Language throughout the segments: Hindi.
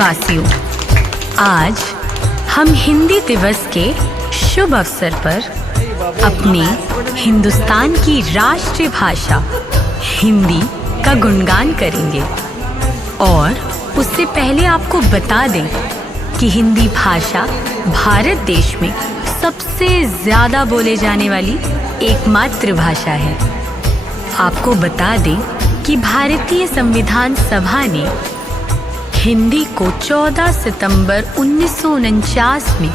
देशवासियों, आज हम हिंदी दिवस के शुभ अवसर पर अपने हिंदुस्तान की राष्ट्रीय भाषा हिंदी का गुणगान करेंगे। और उससे पहले आपको बता दें कि हिंदी भाषा भारत देश में सबसे ज़्यादा बोले जाने वाली एकमात्र भाषा है। आपको बता दें कि भारतीय संविधान सभा ने हिंदी को 14 सितंबर 1949 में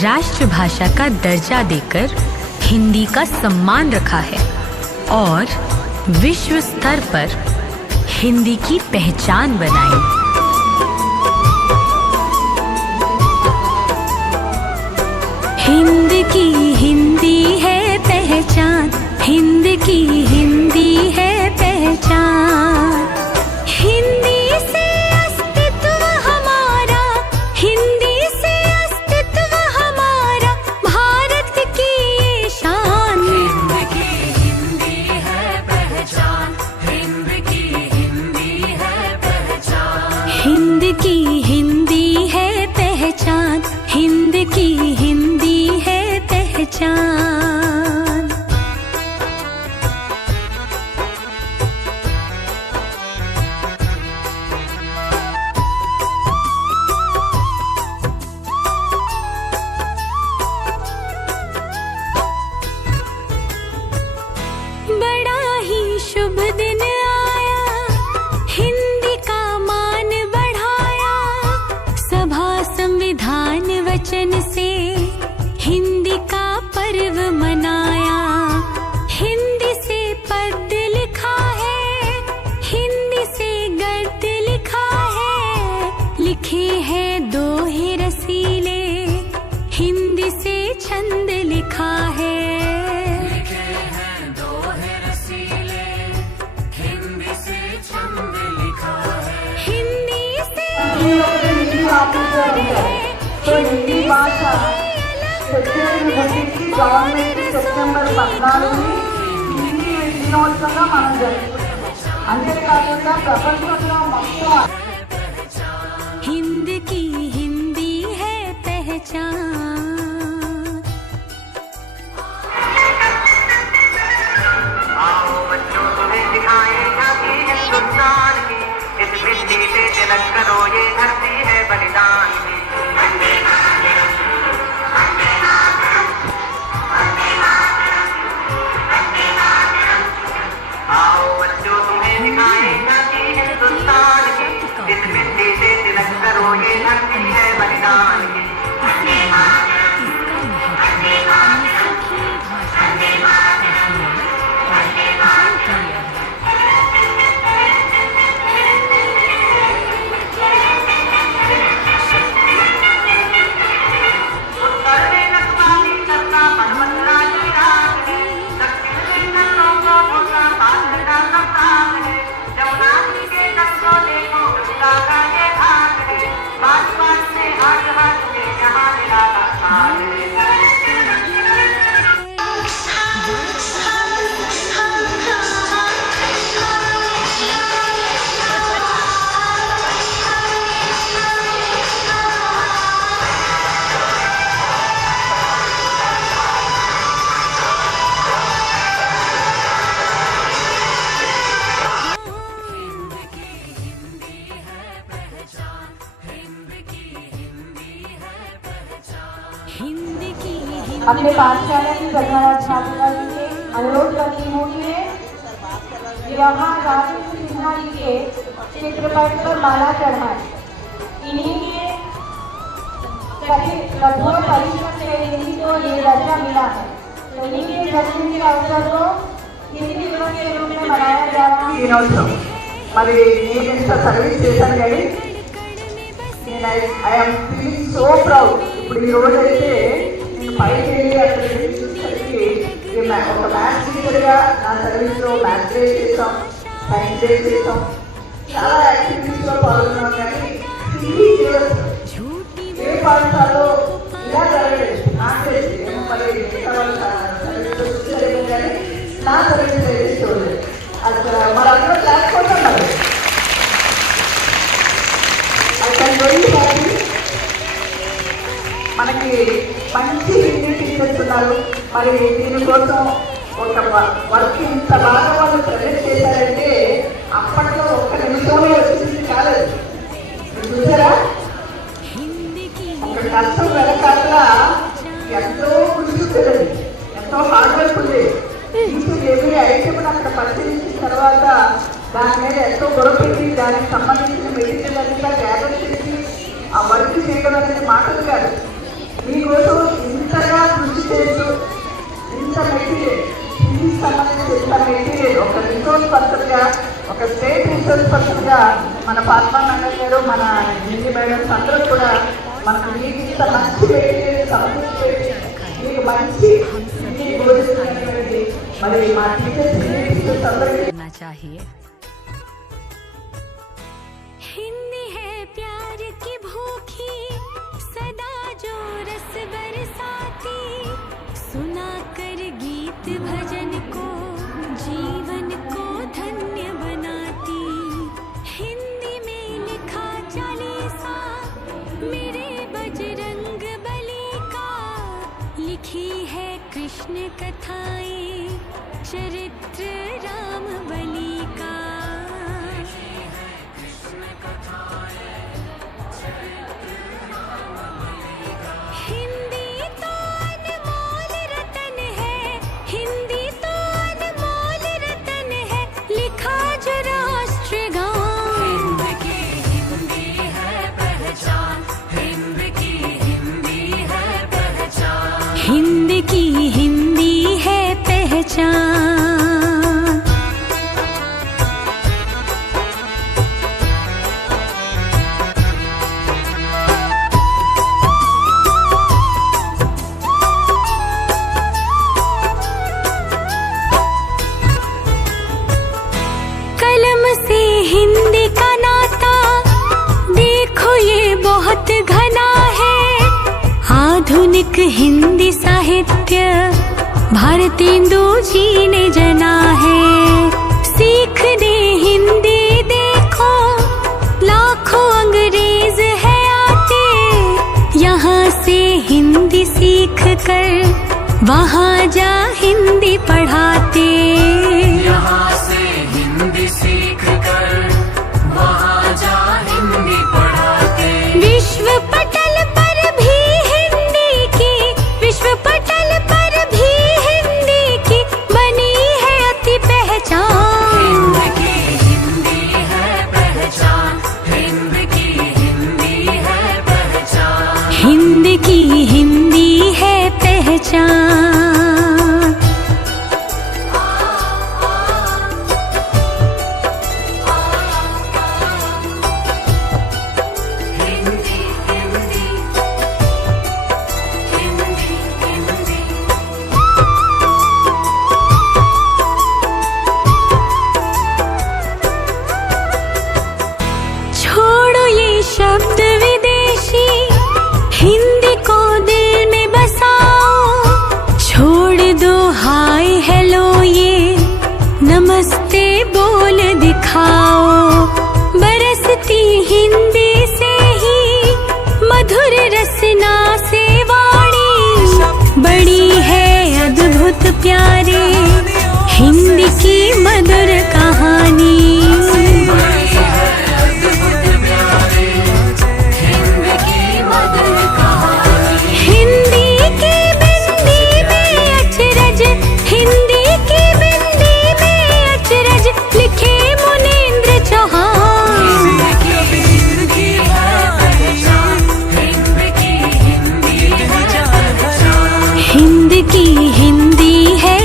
राष्ट्रभाषा का दर्जा देकर हिंदी का सम्मान रखा है और विश्व स्तर पर हिंदी की पहचान बनाई। हिंद की हिंदी है पहचान, हिंद की हिंदी है पहचान। हिंदी से अस्तित्व हमारा, हिंदी से अस्तित्व हमारा, भारत की ये शान। हिंद की हिंदी है पहचान, हिंद की हिंदी है पहचान। हिंद की हिंदी है पहचान, हिंद की हिंदी है पहचान। बड़ा ही शुभ दिन आया, हिंदी का मान बढ़ाया। सभा संविधान वचन से हिंदी का पर्व मनाया। हिंदी से पद्य लिखा है, हिंदी से गद्य लिखा है। लिखे हैं दोहे रसीले, हिंदी से छंद लिखा है। लिखे हैं दोहे रसीले, हिंदी से छंद लिखा है। हिंदी से तो हिंदी भाषा గవర్నమెంట్ సెప్టెంబర్ 14ని హిందీ దినోత్సవంగా మనం జరుపుకుంటున్నాం. అంతేకాకుండా ప్రపంచంలో మొత్తం हिंद की हिंदी है पहचान। आओ बच्चों तुम्हें दिखाएगा कि हिंदुस्तान की इस मिट्टी से तिलक करो, ये धरती है बलिदान की। आओ बच्चों तुम्हें दिखाएगा कि हिंदुस्तान की इस मिट्टी से तिलक करो, ये धरती है बलिदान की। उत्तर में रखवाली करता पर्वत राज राज है, दक्षिण में नदियों को होता पालना सम्राट है। जमुना जी के तटों देखो गंगा का ये घाट है, बात बात से हाथ हाथ में जहाँ मिला आसमान है। हिंद की हिंदी अपने पाठशाला की प्रधानाध्यापिका जी से अनुरोध करती हूँ कि यहाँ राजेंद्र सिन्हा जी के चित्रपट पर माला चढ़ाएं। इन्हीं के कठोर परिश्रम से हिंदी को ये दर्जा मिला है। तो इन्हीं के जन्मदिन के अवसर को हिंदी दिवस के रूप में मनाया जा रहा है। దినోత్సవం మరి నేను ఎంత సర్వీస్ చేశాను కానీ నేను ఐఎమ్ ఫీలింగ్ సో ప్రౌడ్. ఇప్పుడు ఈ రోజు అయితే నేను పైకి వెళ్ళి అక్కడ చూసేసరికి ఒక మ్యాథ్స్ టీచర్గా నా సర్వీస్లో మ్యాథ్స్ డే చేసాం, సైన్స్ డే చేసాం, చాలా యాక్టివిటీస్లో పాల్గొన్నాం. కానీ హిందీ దివస్ ఏ పాఠశాలలో ఇలా జరగలేదు. నాకు తెలిసి ఏమో మరి మిగతా వాళ్ళ సర్వీస్లో చూసారేమో కానీ నా సర్వీస్ అయితే చూడలేదు. అక్కడ మనందరూ క్లాస్ కోసం మరి I can very మంచి హిందీ టీచర్స్ ఉన్నారు. మరి దీనికోసం ఒక వర్క్ ఇంత బాగా వాళ్ళు ప్రజెంట్ చేశారంటే అప్పట్లో ఒక్క నిమిషంలో వచ్చింది కాలేదు. చూసారా, ఒక కష్టం వెనకాల ఎంతో కృషి ఉంటుంది, ఎంతో హార్డ్ వర్క్ ఉంది. ఏమి ఐటమ్ అక్కడ పరిశీలించిన తర్వాత దాని మీద ఎంతో గొడవపెట్టి దానికి సంబంధించిన మెటీరియల్ అంతా గ్యాదర్ చేసి ఆ వర్క్ చేయడం అనేది మాటలు కాదు. మీకోసం ఇంతగా కృషి చేస్తూ ఇంత మెటీరియల్ హిందీకి సంబంధించిన ఇంత మెటీరియల్ ఒక రిసోర్స్ పర్సన్గా, ఒక స్టేట్ రిసోర్స్ పర్సన్గా మన పద్మా నగర్ గారు, మన హిందీ మేడమ్స్ అందరూ కూడా మనకు మీకు ఇంత మంచి మెటీరియల్ సమర్పించి మీకు మంచి హిందీ బోధిస్తున్నటువంటి మరి మా టీచర్స్ అందరికీ करना चाहिए। हिंदी है प्यार की भूखी सदा जो रस बरसाती, सुना कर गीत भजन को जीवन को धन्य बनाती। हिंदी में लिखा चालीसा मेरे बजरंग बली का, लिखी है कृष्ण कथाएं चरित्र राम बलि का। हिंदी तो अनमोल रतन है, हिंदी तो अनमोल रतन है, लिखा जो राष्ट्रगान। हिंद की हिंदी है पहचान, हिंद की हिंदी है पहचान। हिंद की हिंदी है पहचान। कलम से हिंदी का नाता देखो ये बहुत घना है। आधुनिक हिंदी साहित्य भारतेंदु जी ने जना है। सीखने हिंदी देखो लाखों अंग्रेज है आते, यहाँ से हिंदी सीख कर वहाँ जा हिंदी पढ़ाते। यहाँ से हिंदी सीख कर वहाँ जा हिंदी पढ़ाते। विश्व पटल पर भी हिंदी की, विश्व पटल पर भी हिंदी की बनी है अति पहचान। हिंद की हिंदी है पहचान, हिंद की हिंदी है पहचान। हिंद की हिंदी है पहचान। हिंदी हिंदी हिंदी हिंदी। छोड़ो ये शब्द विदेशी, हिंदी को दिल में बसाओ। छोड़ दो हाय हेलो ये नमस्ते बोल दिखाओ। बरसती हिंदी से ही मधुर रसना से वाणी, बड़ी है अद्भुत प्यारी हिंदी की मधुर कहानी। बड़ी है अद्भुत प्यारी हिंद की मधुर कहानी। हिंदी की बिंदी में अचरज, हिंदी की बिंदी में अचरज, लिखे मुनींद्र चौहान। हिंद की हिंदी है पहचान, हिंद की हिंदी है पहचान। हिंद की हिंदी है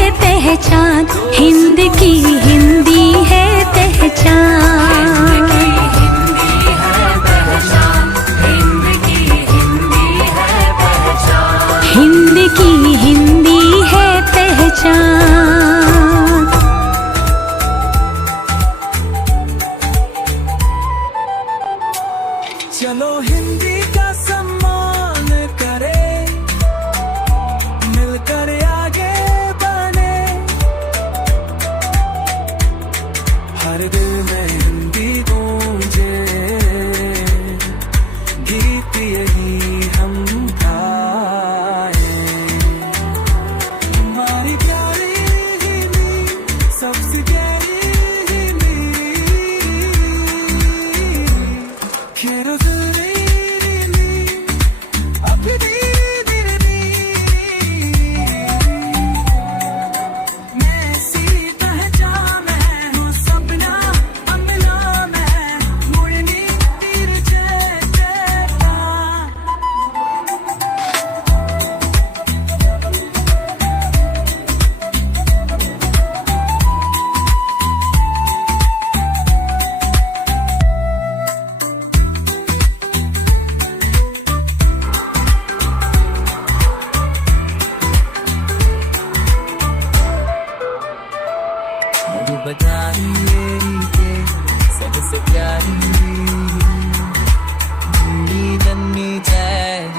बजारी के सबसे प्यारी नन्ही नन्ही जय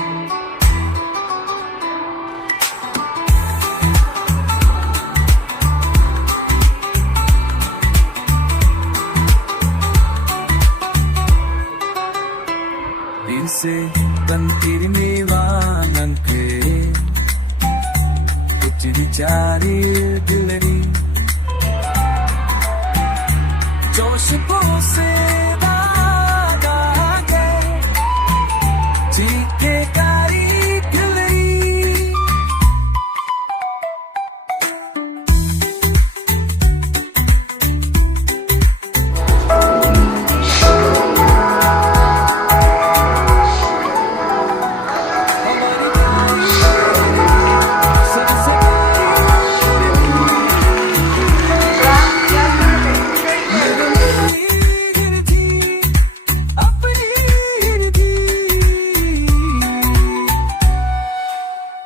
दिल से बनती मेवा नंके कुछ विचारी दिलरी जोश से दागा के चीखे कारी दिलरी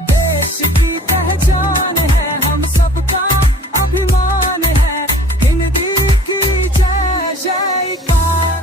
देश की पहचान है हम सबका अभिमान है हिंदी की जय जयकार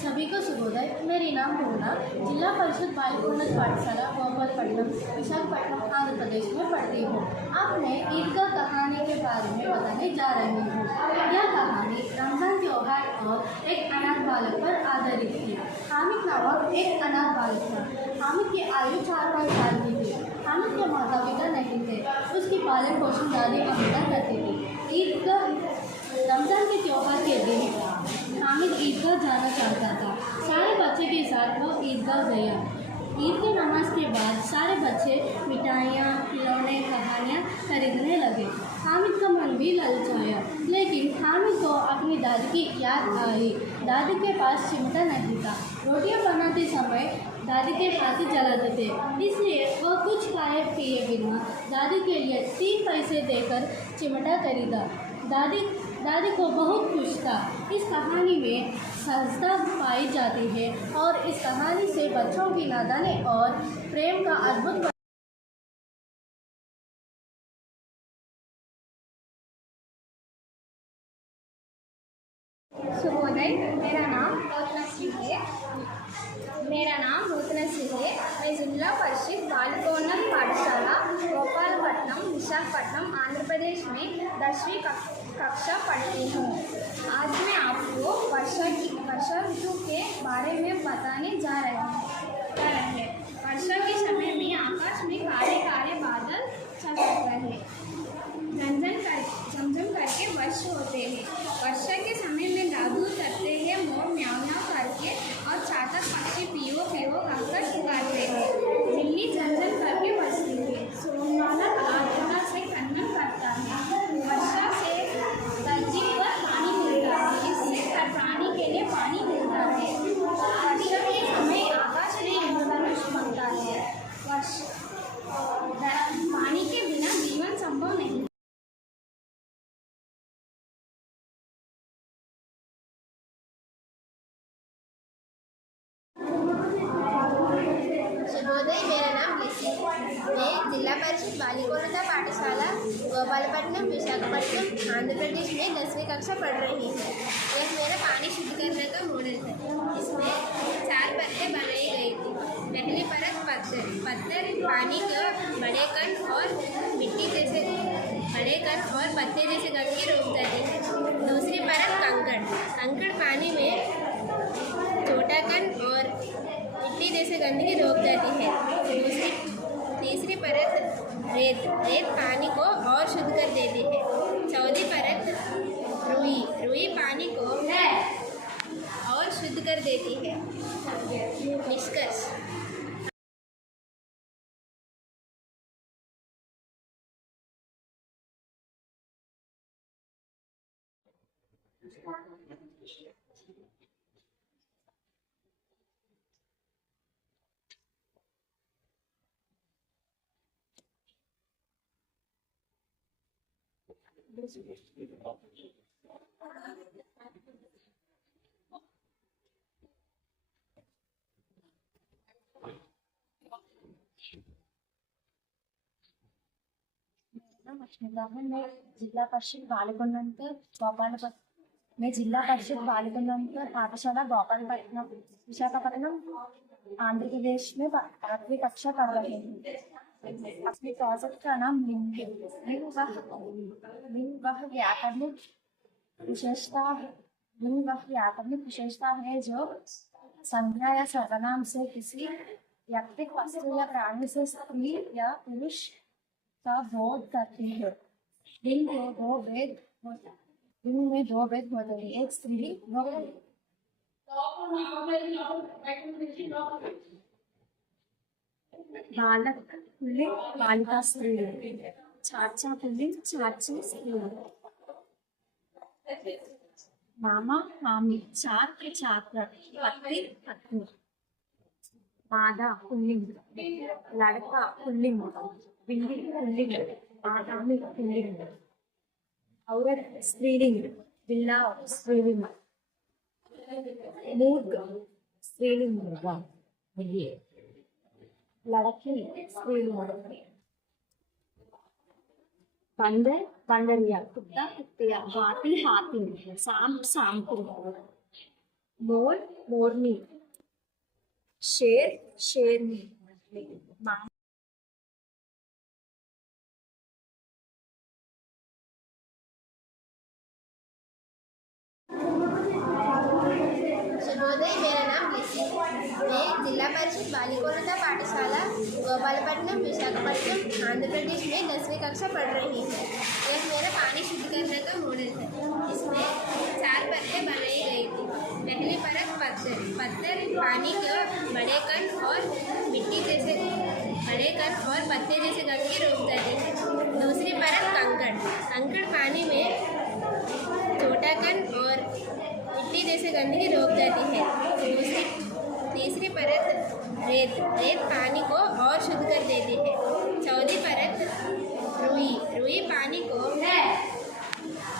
सभी को शुभोदय। मेरी नाम पूर्णा जिला परिषद बालिकोन्नत पाठशाला गोपालपट्टनम विशाखापट्टनम आंध्र प्रदेश में पढ़ती हूँ। अब मैं ईदगाह कहानी के बारे में बताने जा रही हूँ। यह कहानी रमजान त्योहार और एक अनाथ बालक पर आधारित थी। हामिद नामक एक अनाथ बालक था। हामिद की आयु 4-5 साल की थी। हामिद के माता पिता नहीं थे। उसकी पालन पोषण दादी अमीना करती थी। ईदगाह रमजान के त्योहार के दिन हामिद ईदगाह जाना चाहता था। सारे बच्चे के साथ वो ईदगाह गया। ईद की नमाज के बाद सारे बच्चे मिठाइयाँ खिलौने कहानियाँ खरीदने लगे। हामिद का मन भी ललचाया, लेकिन हामिद को अपनी दादी की याद आई। दादी के पास चिमटा नहीं था। रोटियाँ बनाते समय दादी के हाथ जलाते थे, इसलिए वह कुछ खाए पिए बिना दादी के लिए 3 पैसे देकर चिमटा खरीदा। दादी को बहुत खुश था। इस कहानी में सहजता पाई जाती है और इस कहानी से बच्चों की नादानी और प्रेम का अद्भुत शुभोदय। मेरा नाम रोतना सिंह है। मैं जिला परिषद बालिकोन्नत पाठशाला गोपालपट्टनम विशाखापट्टनम आंध्र प्रदेश में 10वीं कक्षा पढ़ती हूँ। आज मैं आपको वर्षा ऋतु के बारे में बताने जा रहे हैं। वर्षा के समय में आकाश में काले काले बादल छटक रहे, झमझम करके वर्षा होते हैं। वर्षा के समय में दादू करते हैं, मोर म्याऊ म्याऊ करके और चातक पक्षी पीओ पीओ कहकर पुकारते हैं। बिल्ली झंझन करके बजती है। सोमवाला आराधना से खनन करता है। वर्षा से धरती पर पानी मिलता है, इससे हर प्राणी के लिए पानी मिलता है। वर्षा के समय आकाश में इंद्रधनुष बनता है। पानी के बिना जीवन संभव नहीं। शुभोदय। मेरा नाम लिसी है। मैं जिला परिषद बालिकोन्नत पाठशाला गोपालपट्टनम विशाखापट्टनम आंध्र प्रदेश में 10वीं कक्षा पढ़ रही हूँ। यह मेरा पानी शुद्ध करने का मॉडल है। इसमें 4 परतें बनाई गई थी। पहली परत पत्थर पानी के बड़े कण और मिट्टी जैसे बड़े कण और पत्ते जैसे गंदगी रोक देते हैं। दूसरी परत कंकड़ पानी में छोटा कण और मिट्टी जैसे गंदगी रोक जाती है। तीसरी परत रेत पानी को और शुद्ध कर देती है। चौथी परत रुई पानी को और शुद्ध कर देती है। निष्कर्ष। मैं जिला परिषद बालिकोन्नत गोपालपट्टनम मैं जिला परिषद बालिकोन्नत पाठशाला गोपालपट्टनम विशाखापट्टनम आंध्र प्रदेश में 8वीं कक्षा पढ़ रही हूँ। अपने प्रोजेक्ट का नाम लिंग वह व्याकरणिक विशेषता है जो संज्ञा या सर्वनाम से किसी व्यक्ति वस्तु या प्राणी से स्त्री या पुरुष का बोध करती है। लिंग में दो भेद होते हैं, एक स्त्रीलिंग बालक पुल्लिंग बालिका स्त्रीलिंग, छात्र पुल्लिंग छात्री स्त्रीलिंग, मामा मामी छात्र छात्र पति पत्नी, मादा पुल्लिंग लड़का पुल्लिंग बिल्ली पुल्लिंग आदमी पुल्लिंग, औरत स्त्रीलिंग बिल्ला स्त्रीलिंग, मूर्ख स्त्रीलिंग लड़की स्त्रीलिंग, बंदर बंदरिया कुत्ता कुत्तिया हाथी हाथी सांप सांप, मोर मोरनी शेर शेरनी, शुभोदय, मेरा नाम लिसी। मैं जिला परिषद बालिकोन्नत पाठशाला गोपालपट्टनम विशाखापट्टनम आंध्र प्रदेश में 10वीं कक्षा पढ़ रही हूँ। यह मेरा पानी शुद्ध करने का मॉडल है। इसमें 4 परतें बनाई गई थी। पहली परत पत्थर पानी के बड़े कण और मिट्टी जैसे बड़े कण और पत्ते जैसे गंदगी रोक देते हैं। दूसरी परत कंकड़ पानी में छोटा कण और मिट्टी जैसे गंदगी रोक जाती है। तीसरी परत रेत पानी को और शुद्ध कर देती है। चौथी परत रुई पानी को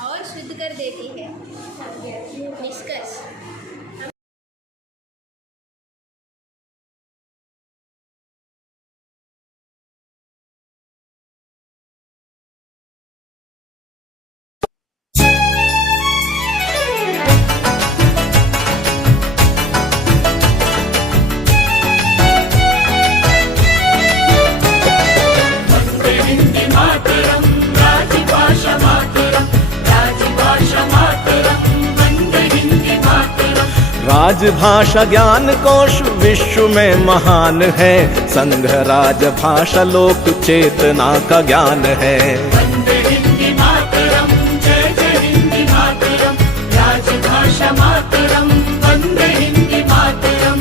और शुद्ध कर देती है। निष्कर्ष, राजभाषा ज्ञान कोश विश्व में महान है, संघ राजभाषा लोक चेतना का ज्ञान है। वंदे हिंदी मातरम, जय जय हिंदी मातरम, राजभाषा मातरम, वंदे हिंदी मातरम।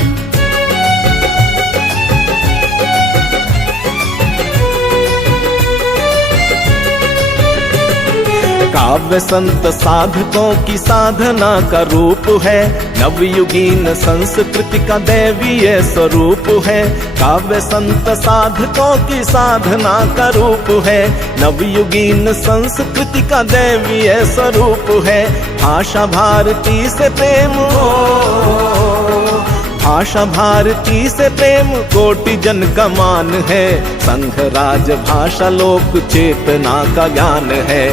काव्य संत साधकों की साधना का रूप है, नवयुगीन संस्कृति का दैवीय स्वरूप है। काव्य संत साधकों की साधना का रूप है, नवयुगीन संस्कृति का दैवीय स्वरूप है। भाषा भारती से प्रेम भाषा भारती से प्रेम कोटि जन का मान है, संघ राज भाषा लोक चेतना का ज्ञान है।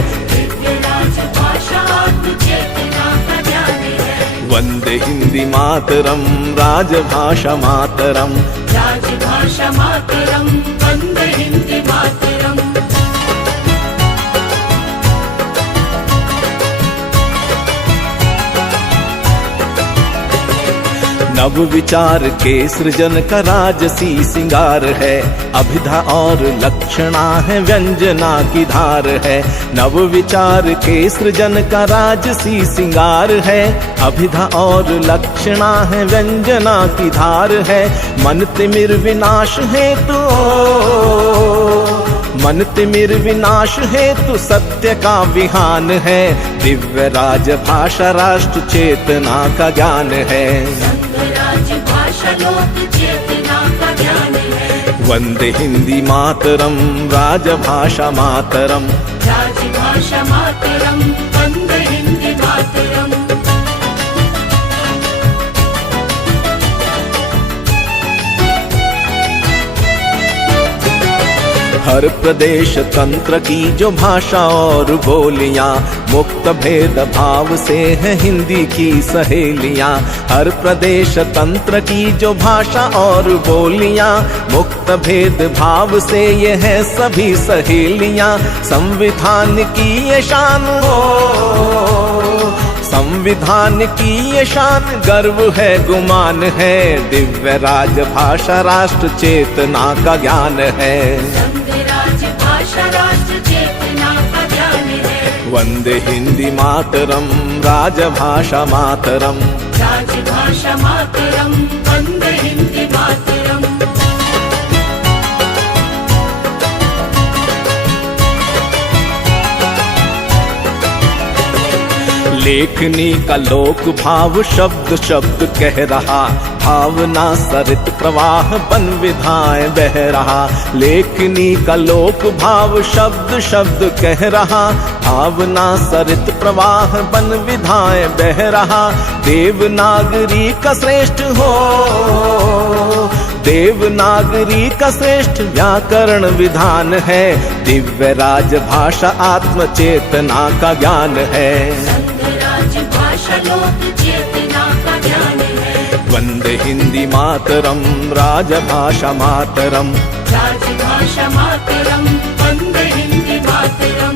वंदे हिंदी मातरम, राजभाषा मातरम, राजभाषा मातरम, वंदे हिंदी मातरम। नव विचार के सृजन का राजसी सिंगार है, अभिधा और लक्षणा है व्यंजना की धार है। नव विचार के सृजन का राजसी सिंगार है, अभिधा और लक्षणा है व्यंजना की धार है। मन तिमिर विनाश हेतु मन तिमिर विनाश हेतु सत्य का विहान है, दिव्य राजभाषा राष्ट्र चेतना का ज्ञान है। राजभाषा लोक चेतना का ज्ञान है। वंदे हिंदी मातरम, राजभाषा मातरम, राजभाषा राजभाषा मातरम, वंदे हिंदी मातरम। हर प्रदेश तंत्र की जो भाषा और बोलियां, मुक्त भेद भाव से है हिंदी की सहेलियां। हर प्रदेश तंत्र की जो भाषा और बोलियां, मुक्त भेद भाव से ये है सभी सहेलियां। संविधान की ये शान हो, संविधान की ये शान, गर्व है गुमान है। दिव्य राजभाषा राष्ट्र चेतना का ज्ञान है। वंदे राजभाषा राष्ट्र चेतना का ज्ञान है। वंदे हिंदी मातरम, राजभाषा मातरम। राजभाषा मातरम, वंदे हिंदी मातरम। लेखनी का लोक भाव शब्द शब्द कह रहा, भावना सरित प्रवाह बन विधाएं बह रहा। लेखनी का लोक भाव शब्द शब्द कह रहा, भावना सरित प्रवाह बन विधाएं बह रहा। देवनागरी का श्रेष्ठ हो, देवनागरी का श्रेष्ठ व्याकरण विधान है। दिव्य राजभाषा आत्म चेतना का ज्ञान है। राजभाषा लोक चेतना का ज्ञान है। वंदे हिंदी मातरम, राजभाषा मातरम। राजभाषा मातरम, वंदे हिंदी मातरम।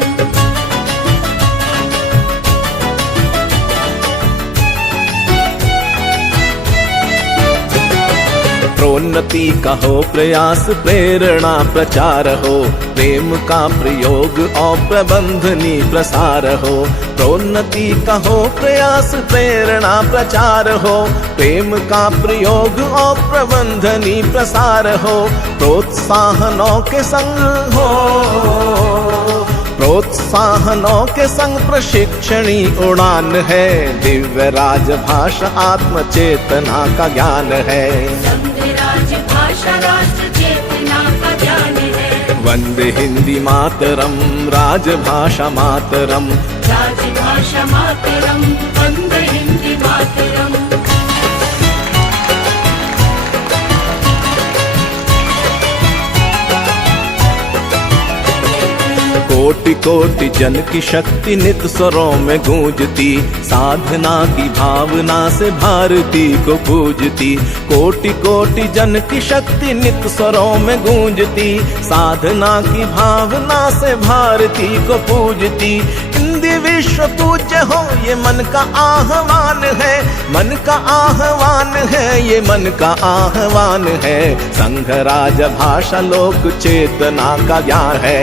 प्रोन्नति का हो प्रयास, प्रेरणा प्रचार हो। प्रेम का प्रयोग और प्रबंधनी प्रसार हो। प्रोन्नति का हो प्रयास, प्रेरणा प्रचार हो। प्रेम का प्रयोग और प्रबंधनी प्रसार हो। प्रोत्साहनों के संग हो, प्रोत्साहनों के संग प्रशिक्षणी उड़ान है। दिव्य राजभाषा आत्म चेतना का ज्ञान है। वंदे राजभाषा राष्ट्र चेतना का ज्ञान है। वंदे हिंदी मातरम, राजभाषा मातरम। राजभाषा मातरम, वंदे हिंदी मातरम। कोटि कोटि जन की शक्ति नित स्वरों में गूंजती, साधना की भावना से भारती को पूजती। कोटि कोटि जन की शक्ति नित स्वरों में गूंजती, साधना की भावना से भारती को पूजती। हिंदी विश्व पूज्य हो ये मन का आह्वान है, मन का आह्वान है, ये मन का आह्वान है। संघ राजभाषा लोक चेतना का ज्ञान है।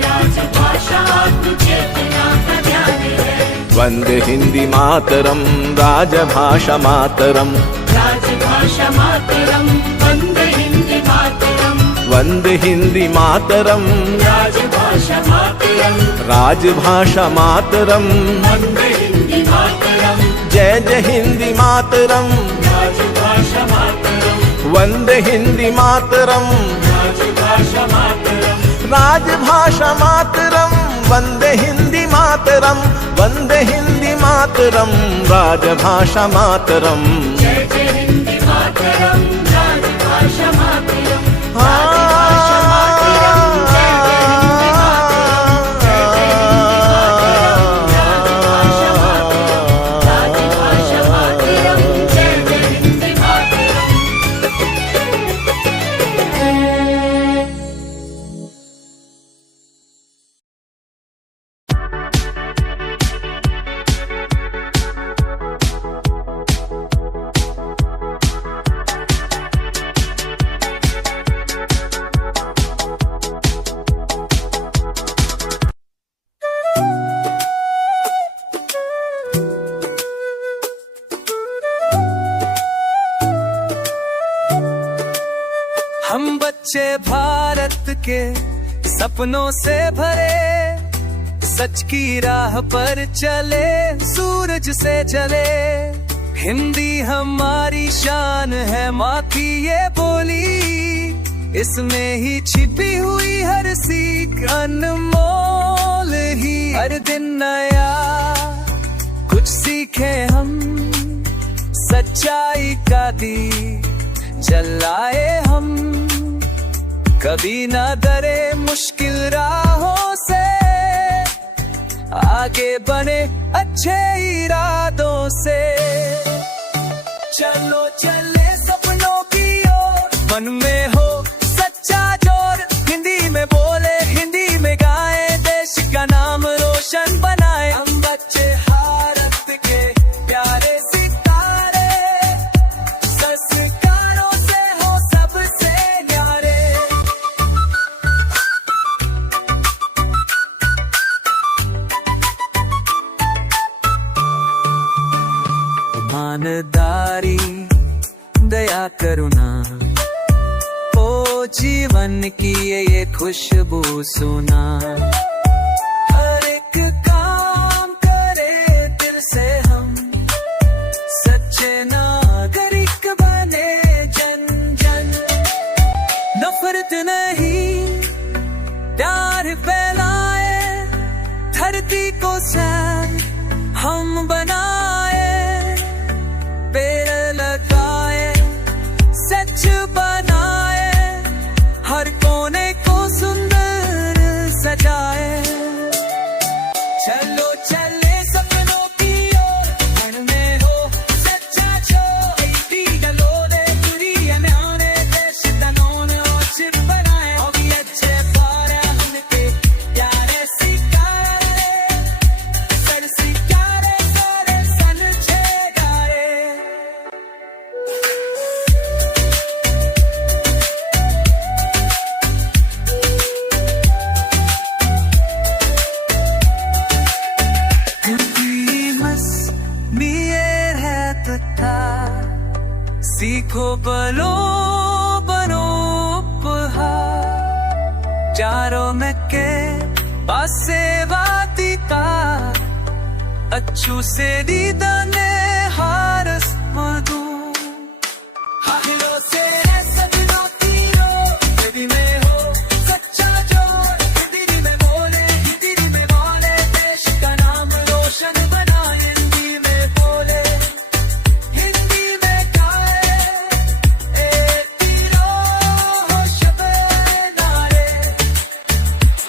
राजभाषा आत्म चेतना का ज्ञान है। वंदे हिंदी मातरम, राजभाषा मातरम। राजभाषा मातरम, वंदे हिंदी मातरम। वंदे हिंदी मातरम, राजभाषा मातरम। राजभाषा मातरम। वंदे हिंदी मातरम। जय जय हिंदी मातरम। राजभाषा मातरम। वंदे हिंदी मातरम। राजभाषा मातरम। राजभाषा मातरम, वंदे हिंदी मातरम। वंदे हिंदी मातरम, राजभाषा मातरम। जय जय हिंदी मातरम, राजभाषा मातरम। हम बच्चे भारत के सपनों से भरे, सच की राह पर चले, सूरज से चले। हिंदी हमारी शान है, माँ की ये बोली, इसमें ही छिपी हुई हर सीख अनमोल ही हर दिन नया कुछ सीखे हम, सच्चाई का दी जलाए हम, कभी ना डरे मुश्किल राहों से, आगे बने अच्छे इरादों से। चलो चले सपनों की ओर, मन में हो सच्चा जोर, हिंदी में बोले हिंदी में गाए, देश का नाम रोशन बनाए। हम बच्चे भारत के प्यारे सितारे, संस्कारों से हो सबसे न्यारे। ईमानदारी दया करुणा, ओ जीवन की ये खुशबू सुना, हर एक काम करे दिल से हम, सच्चे नागरिक बने जन जन। नफरत नहीं प्यार फैलाए, धरती को सैन हम बनाए, पेड़ लगाए सच बनाए, हर कोने को सुंदर सजाए। चलो चले सपनों की ओर, मन में हो सच्चा जोर, डलो दे दुनिया में आने, देश का नोन और बनाए। अभी अच्छे भारत के प्यारे सितारे, सर सितारे सारे सन छे गारे। सीखो बलो बनो उपहार, चारों में के पासे वातिका, अच्छू से दीदाने हारस मधु, हाहिलो से सजनो तीरो, दिल में हो सच्चा जोर, दिल में बोले देश का नाम रोशन बनाए। हिंदी में बोले हिंदी में गाए, ए तीरो हो शबे नारे।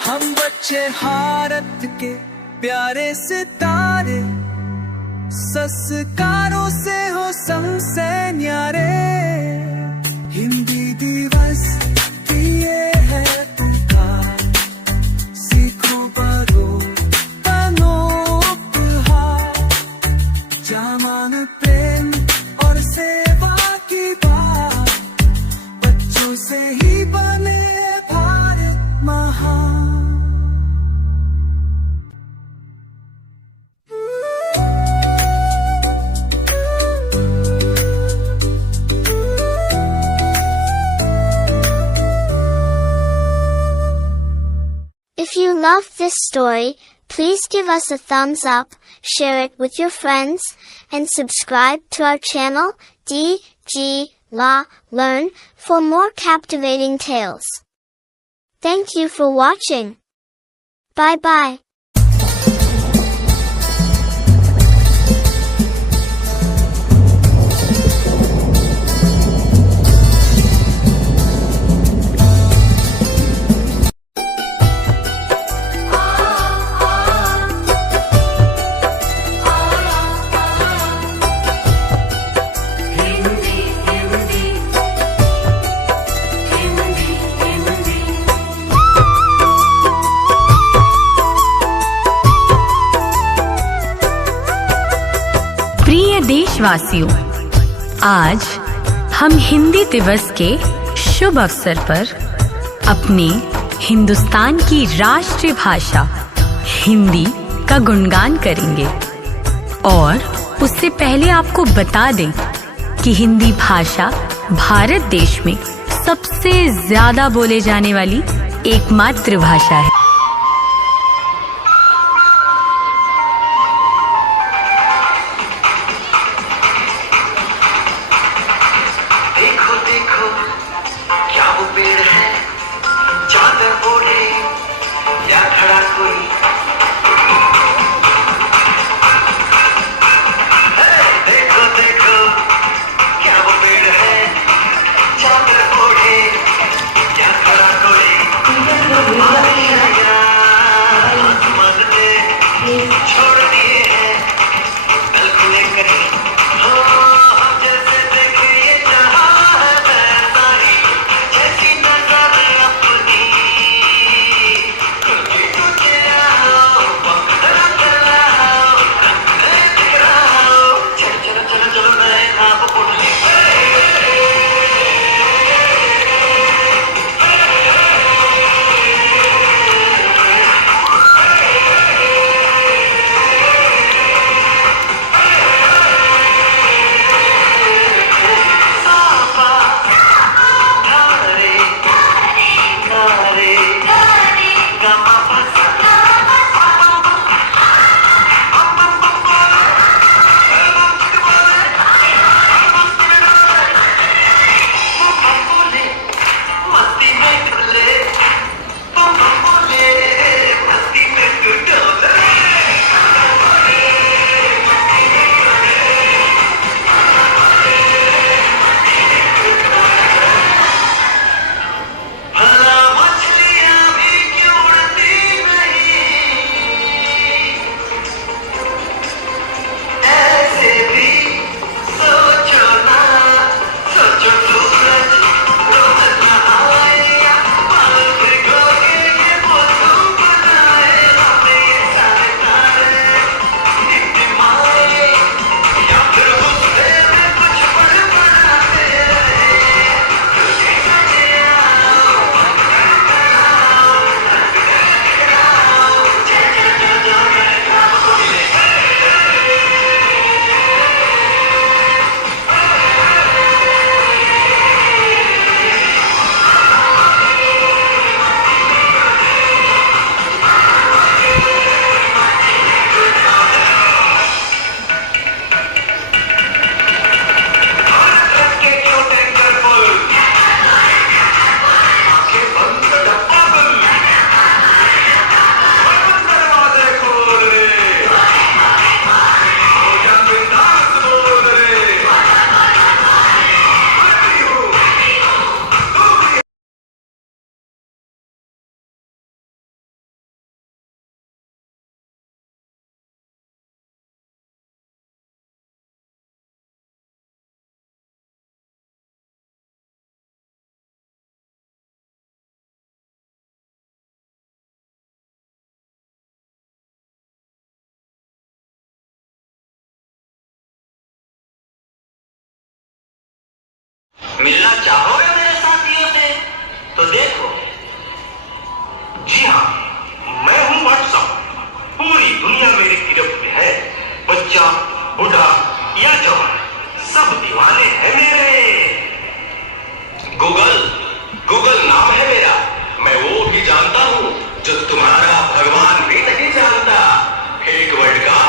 हम बच्चे भारत के प्यारे सितारे, संस्कारों से हो सबसे न्यारे। हिंदी दिवस की ये है पुकार, सीखो बनो बनो उपहार, जामान प्रेम और सेवा की बात, बच्चों से ही बने भारत महान। If you loved this story, please give us a thumbs up, share it with your friends, and subscribe to our channel, DG La Learn, for more captivating tales. Thank you for watching. Bye bye. प्रिय देशवासियों, आज हम हिंदी दिवस के शुभ अवसर पर अपने हिंदुस्तान की राष्ट्रीय भाषा हिंदी का गुणगान करेंगे। और उससे पहले आपको बता दें कि हिंदी भाषा भारत देश में सबसे ज्यादा बोले जाने वाली एकमात्र भाषा है। देखो देखो क्या वो पेड़ है, चादर ओढ़े या खड़ा कोई, मिलना चाहोगे मेरे साथियों से? तो देखो, जी हाँ, मैं हूँ व्हाट्सएप। पूरी दुनिया मेरी गिरफ्त में है। बच्चा, बूढ़ा या जवान, सब दीवाने हैं मेरे। गूगल नाम है मेरा। मैं वो भी जानता हूँ जो तुम्हारा भगवान भी नहीं जानता। फेक वर्ल्ड का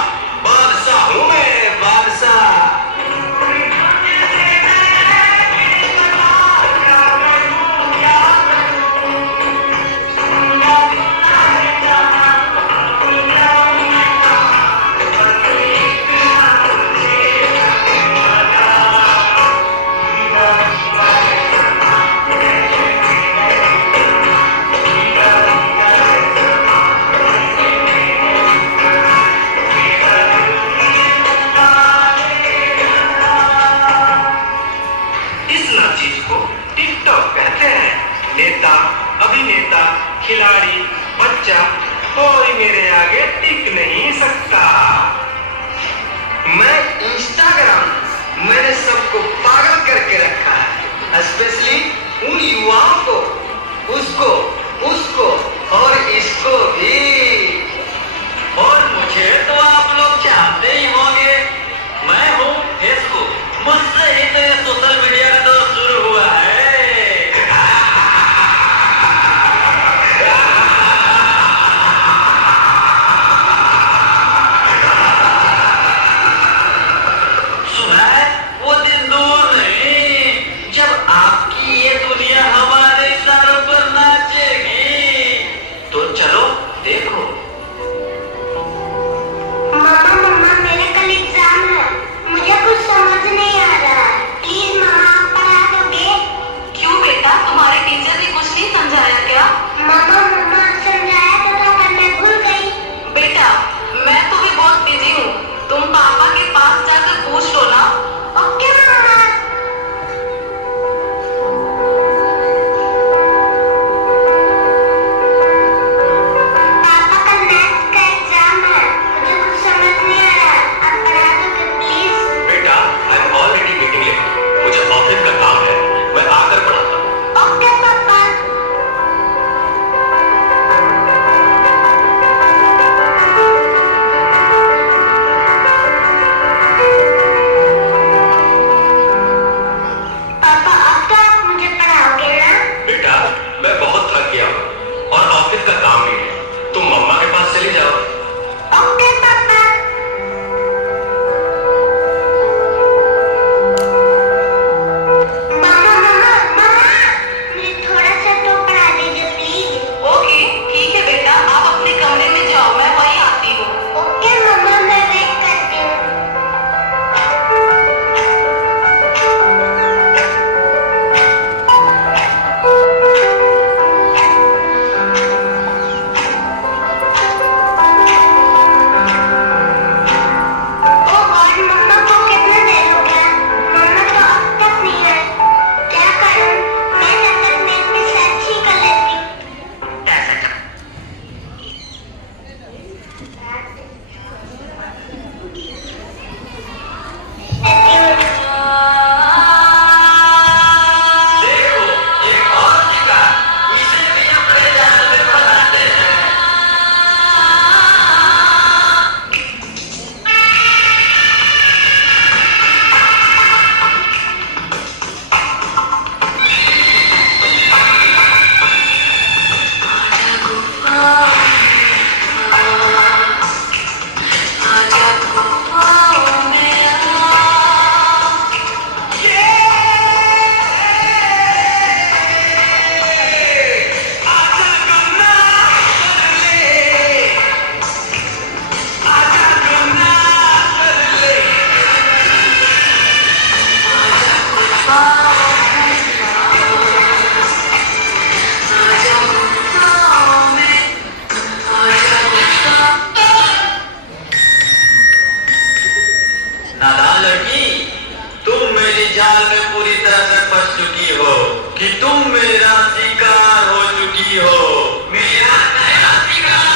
बादशाह हूँ मैं, बादशाह। अभिनेता, खिलाड़ी, बच्चा, कोई मेरे आगे टिक नहीं सकता। मैं इंस्टाग्राम, मैंने सबको पागल करके रखा है, स्पेशली उन युवाओं को, उसको और इसको भी। और मुझे तो आप लोग चाहते ही होंगे। मैं हूँ फेसबुक, मुझसे ही तो ये सोशल मीडिया का दौर शुरू हुआ है। जाल में पूरी तरह से फंस चुकी हो कि तुम मेरा शिकार हो चुकी हो, मेरा नया शिकार।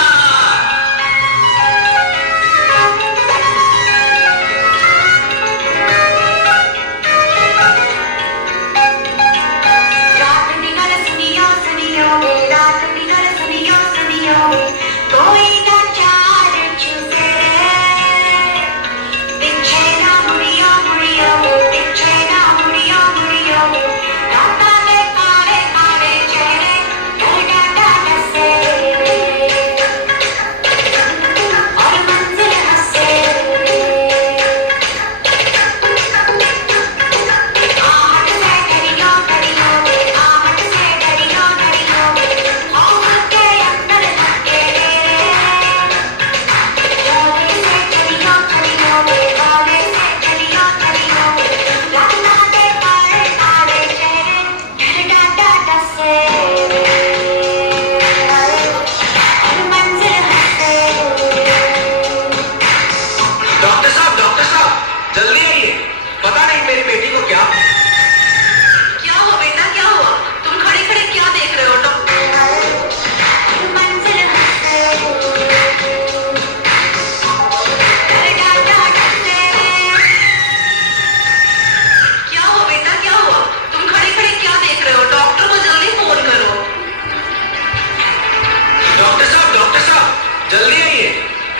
जल्दी आइए,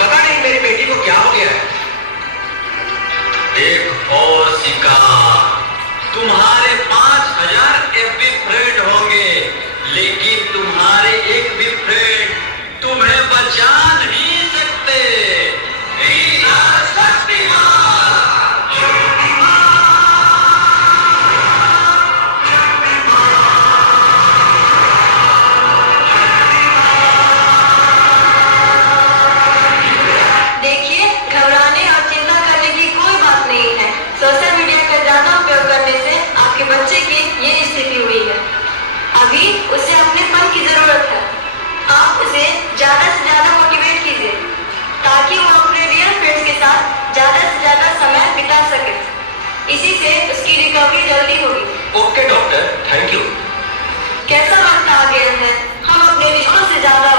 पता नहीं मेरी बेटी को क्या हो गया है। एक और शिकार, तुम्हारे 5000 एफबी फ्रेंड होंगे, लेकिन तुम्हारे एक भी फ्रेंड तुम्हें बचा नहीं सकते। देखिए, घबराने और चिंता करने की कोई बात नहीं है। सोशल मीडिया का ज्यादा उपयोग करने से आपके बच्चे की ये स्थिति हुई है। अभी उसे अपने फल की जरूरत है। आप उसे ज्यादा से ज्यादा मोटिवेट कीजिए ताकि वो अपने रियल फ्रेंड्स के साथ ज्यादा से ज्यादा समय बिता सके। इसी से उसकी रिकवरी जल्दी होगी। Okay doctor, thank you. कैसा वक्त आ गया है, हम अपने रिश्तों से ज्यादा